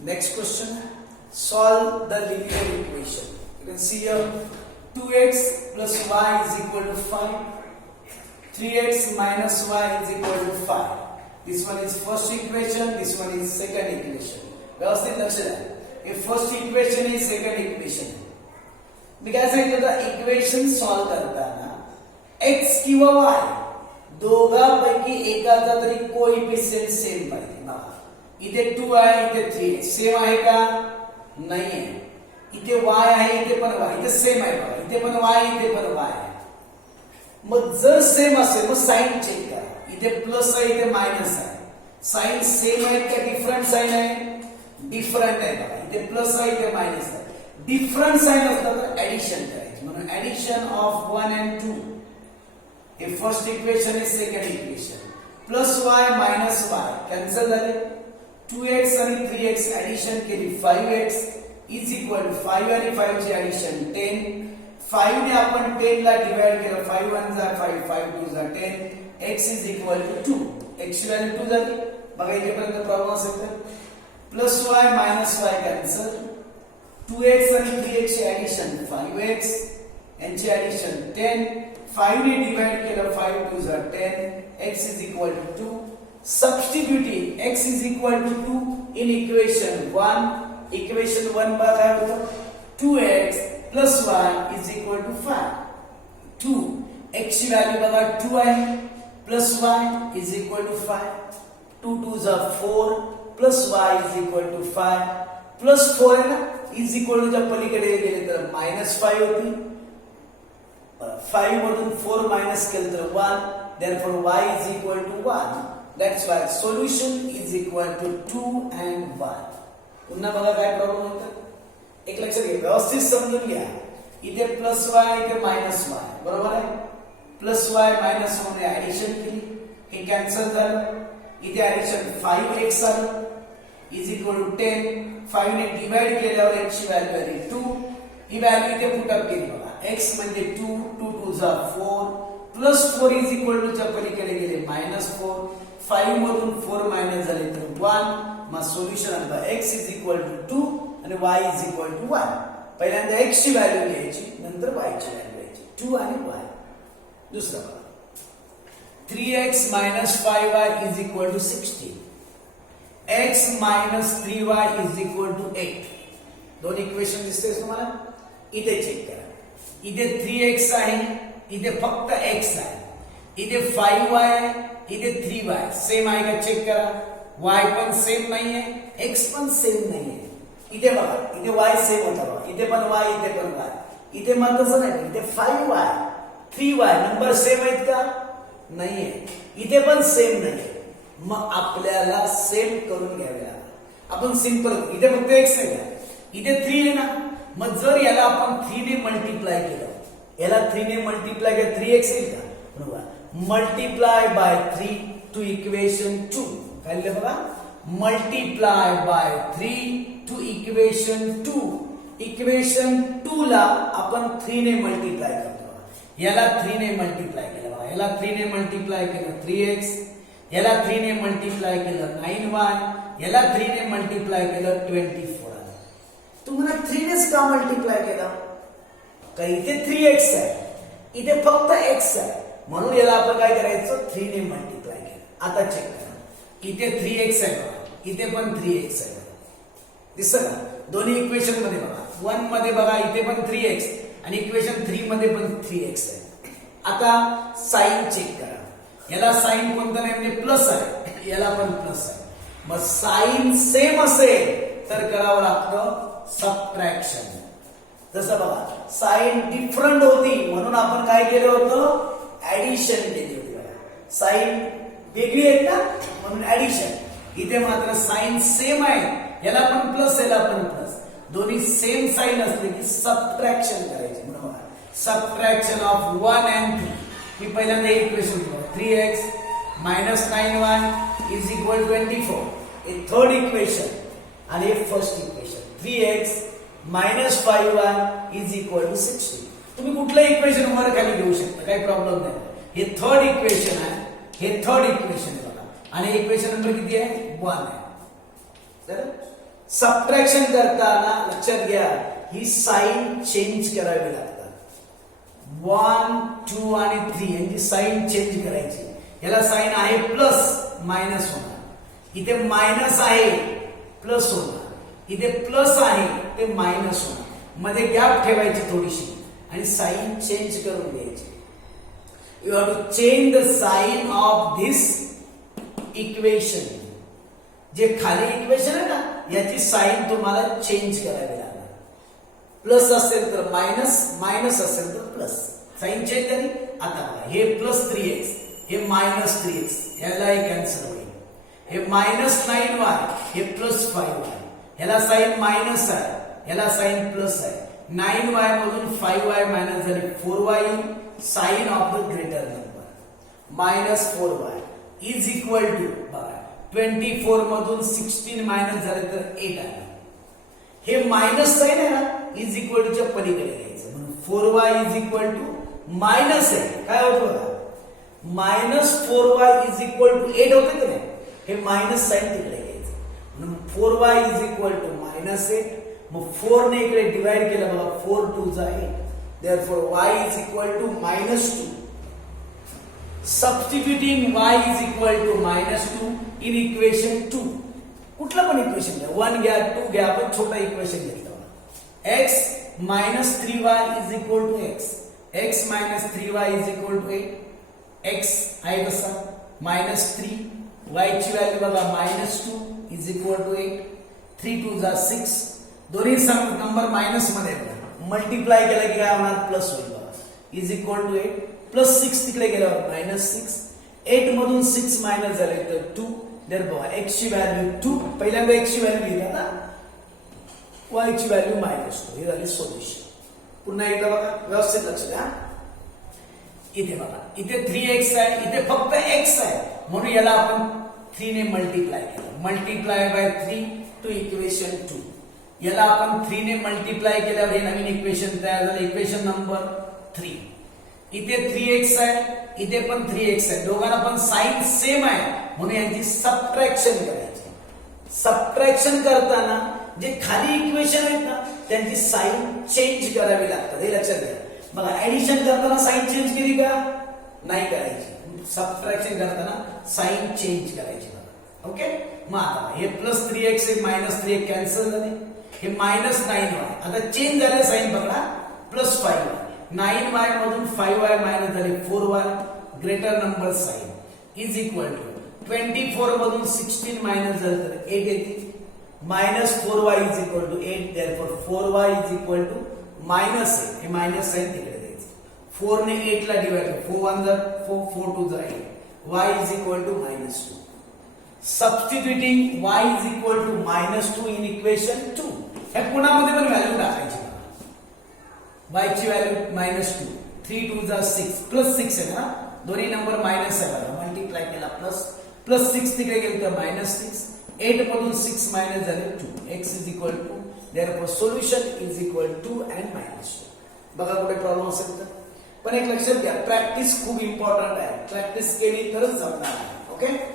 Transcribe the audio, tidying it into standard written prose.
Next question. Solve the linear equation. You can see here 2x plus y is equal to 5. 3x minus y is equal to 5. This one is first equation, this one is second equation. व्यवस्थित लक्ष द्या. हे first equation आहे, second equation आहे. मी काय सांगितलं होतं, equation solve करताना x किंवा y दोघांपैकी एकाचा तरी कोएफिशिएंट सेम पाहिजे. इथे 2 आहे, इथे 3 सेम आहे का? नाही आहे. इथे y आहे, इथे पण y, इथे सेम आहे बघा. इथे पण y, इथे पण y आहे. मग जर सेम असेल मग साइन चेक करा. इथे प्लस आहे, इथे मायनस आहे. साइन सेम आहे का डिफरंट साइन आहे? डिफरंट आहे बघा. इथे प्लस आहे, इथे मायनस आहे. डिफरंट साइन असलं तर ऍडिशन करायची. म्हणून ऍडिशन ऑफ 1 and 2 हे फर्स्ट इक्वेशन आहे, second equation. Plus y minus y cancel झाले. 2x आणि 3x ऍडिशन केली 5x इज इक्वल टू 5 आणि 5 ची ऍडिशन 10. 5 ने आपण 10 ला डिवाइड केलं. 5 1 जा 5, 5 2 जा 10. x is equal to 2. x ची व्हॅल्यू 2 झाली. बघा इथेपर्यंत प्रॉब्लेम असेल तर plus y minus y cancel. 2x आणि 3x ची ऍडिशन 5x यांची ऍडिशन 10. 5 ने डिवाइड केलं. 5 2 जा 10. x is equal to 2. Substituting x is equal to 2 in equation 1. Equation 1 बघा होतं 2x plus y is equal to 5. 2 x ची व्हॅल्यू बघा 2 आहे plus y is equal to 5. 2 2 जा 4 plus y is equal to 5 plus 4 आहे ना is equal to च्या पलीकडे गेले तर -5 होती. 5 मधून 4 मायनस केलं तर 1. Therefore y is equal to 1. That's why solution is equal to 2 and 1. पुन्हा बघा काय प्रॉब्लेम होतं. एक लक्षात घ्या, व्यवस्थित समजून घ्या. इथे प्लस वाय, इथे मायनस वाय, बरोबर आहे. प्लस वाय मायनस वन ने ऍडिशन केली, हे कॅन्सल झालं. इथे ऍडिशन 5x आलं इज इक्वल टू 10. 5 ने डिवाइड केल्यावर x ची व्हॅल्यू आली 2. ही व्हॅल्यू इथे पुट अप केली बघा. x म्हणजे 2, 2 2 जा 4 प्लस 4 इज इक्वल टू च्या पलीकडे गेले -4. 5 मधून 4 मायनस झाले तर 1. मग सोल्युशन आता x इज इक्वल टू 2 आणि y इज इक्वल टू 1. पहिल्यांदा x ची व्हॅल्यू घ्यायची, नंतर y ची व्हॅल्यू घ्यायची. 2 आणि y. दुसरा बघा 3x minus 5y is equal to 16. x minus 3y is equal to 8. दोन इक्वेशन दिसते तुम्हाला. इथे चेक करा. इथे 3x आहे, इथे फक्त x आहे. इथे 5y आहे, इथे 3y. सेम आहे का चेक करा. y पण सेम नाहीये, x पण सेम नाहीये. इथे बघा, इथे y सेम होता बघा. इथे पण y, इथे पण y. इथे मग तसं नाही. इथे 5y 3y नंबर सेम आहेत का? नाहीये. इथे पण सेम नाहीये. मग आपल्याला सेम करून घ्यावे लागेल. आपण सिंपल इथे फक्त x आहे का? इथे 3 आहे ना. मग जर याला आपण 3 ने मल्टिप्लाय केलं, याला 3 ने मल्टिप्लाय केलं 3x येईल का? बरोबर. Multiply by 3 to equation 2. काय लिहिलं बघा, multiply by 3 to equation 2. Equation 2 ला आपण 3 ने मल्टिप्लाय करतो. याला 3 ने मल्टिप्लाय केलं बघा. याला 3 ने मल्टिप्लाय केलं 3x. याला 3 ने मल्टिप्लाय केलं 9y. याला 3 ने मल्टिप्लाय केलं 24. तुम्हाला 3 नेच का मल्टिप्लाय केलं? का इथे 3x आहे, इथे फक्त x आहे. म्हणून याला आपण काय करायचं, 3 ने मल्टिप्लाय केलं. आता चेक करा. इथे 3x आहे बघा, इथे पण 3x आहे. दिसतं का? दोन्ही इक्वेशन मध्ये बघा. 1 मध्ये बघा इथे पण 3x आणि इक्वेशन 3 मध्ये पण 3x आहे. आता साइन चेक करा. याला साइन कोणतं नाही म्हणजे प्लस आहे, याला पण प्लस आहे. मग साइन सेम असेल तर करावं लागतं सबट्रॅक्शन. जसं बघा साइन डिफरंट होती म्हणून आपण काय केलं होतं, ऍडिशन केली होती. साइन वेगळी आहेत ना म्हणून ऍडिशन. इथे मात्र साइन सेम आहे, याला पण प्लस याला पण प्लस. दोन्ही सेम साइन असले की सबट्रॅक्शन करायचे. बरोबर. Subtraction of 1 and 3. मी पहिल्यांदा equation 3x minus 9y is equal 24. हे थर्ड इक्वेशन आणि हे first equation. 3x minus 5y is equal to 16. तुम्ही कुठलं इक्वेशन वर खाली घेऊ शकता, काही प्रॉब्लेम नाही. हे थर्ड इक्वेशन आहे, हे थर्ड इक्वेशन बघा. आणि इक्वेशन नंबर किती आहे, 1 आहे. तर सबट्रॅक्शन करताना लक्षात घ्या ही साइन चेंज करावी लागतात. 1 2 आणि 3 यांची साइन चेंज करायची. याला साइन आहे प्लस मायनस होणार, इथे मायनस आहे प्लस होणार, इथे प्लस आहे ते मायनस होणार. मध्ये गॅप ठेवायची थोडीशी आणि साइन चेंज करून घ्यायची. You have to change the sign of this equation. जे खाली इक्वेशन आहे ना याची साइन तुम्हाला चेंज करावी लागणार. प्लस असेल तर मायनस, मायनस असेल तर प्लस. साइन चेंज झाली. आता बघा हे प्लस 3x हे मायनस 3x याला कॅन्सल होईल. हे मायनस 9y हे प्लस 5y. ह्याला साइन मायनस आहे, ह्याला साइन प्लस आहे. 9y मधून 5y मायनस झाले 4y. Sign of the greater number minus 4y is equal to बघा 24 मधून 16 मायनस झाले तर 8 आले. हे मायनस साइन आहे ना इज इक्वल टू च्या पलीकडे घ्यायचं म्हणून 4y is equal to minus आहे. काय होतं बघा minus 4y is equal to 8 होतं की नाही. हे मायनस साइन तिकडे घ्यायचं म्हणून 4y is equal to minus 8. मग 4 ने इकडे डिवाइड केलं बघा 4 2 जा 8. Therefore y is equal to minus 2. Substituting y is equal to minus 2 in equation 2. कुठलं पण इक्वेशन घ्या 1 घ्या 2 घ्या आपण छोटा इक्वेशन घेतलं. x minus 3y is equal to x. x minus 3y is equal to 8. x आहे कसा minus 3. y ची व्हॅल्यू बघा minus 2 is equal to 8. 3 2 जा 6. दोन्ही नंबर मायनस मध्ये मल्टिप्लाय केला की काय होणार प्लस होईल बघा इज इक्वल टू 8. प्लस 6 तिकडे गेल्यावर मायनस 6. 8 मधून 6 मायनस झाले तर 2. देर बघा x ची व्हॅल्यू 2. पहिल्यांदा x ची व्हॅल्यू लिहिली ना y ची व्हॅल्यू मायनस 2. हे झाली सोल्युशन. पुन्हा एकदा बघा व्यवस्थित लक्ष द्या. इथे बघा इथे 3x आहे, इथे फक्त x आहे म्हणून याला आपण 3 ने मल्टिप्लाय केलं. Multiply by 3 to equation 2. याला आपण 3 ने मल्टिप्लाय केल्यावर हे नवीन इक्वेशन तयार झालं. Equation number 3. इथे 3x आहे, इथे पण 3x आहे. दोघांना पण साइन सेम आहे म्हणून यांची सबट्रॅक्शन करायची. सबट्रॅक्शन करताना जे खाली इक्वेशन आहेत ना त्यांची साइन चेंज करावी लागतात. हे लक्षात घ्या. बघा ऍडिशन करताना साइन चेंज केली का नाही करायची. सबट्रॅक्शन करताना साइन चेंज करायची. ओके. मग आता हे प्लस 3x हे मायनस 3x कॅन्सल झाले. हे मायनस 9y आता चेंज झाले साइन बघा प्लस 5y. 9y मधून 5y मायनस झाले 4y. Greater number sign is equal to 24 मधून 16 मायनस झाले तर 8 येते. Minus 4y is equal to 8. Therefore 4y is equal to minus 8. हे मायनस साइन तिकडे द्यायचं. 4 ने 8 ला डिवाइड 4 1 जा 4 4 2 जा 8. y is equal to minus 2. Substituting y is equal to minus 2 in equation 2. हे पुन्हा मध्ये पण व्हॅल्यू टाकायची. y ची व्हॅल्यू मायनस 2. 3 2 जा 6 प्लस 6 आहे ना दोन्ही नंबर मायनस आहे बघा. मल्टिप्लाय केला प्लस 6 तिकडे गेले तर मायनस 6. 8 मधून 6 मायनस झाले 2. x is equal to therefore solution is equal to and minus 2. बघा कुठे प्रॉब्लेम असेल तर. पण एक लक्षात घ्या प्रॅक्टिस खूप इम्पॉर्टंट आहे. प्रॅक्टिस केली तरच जमणार आहे. ओके.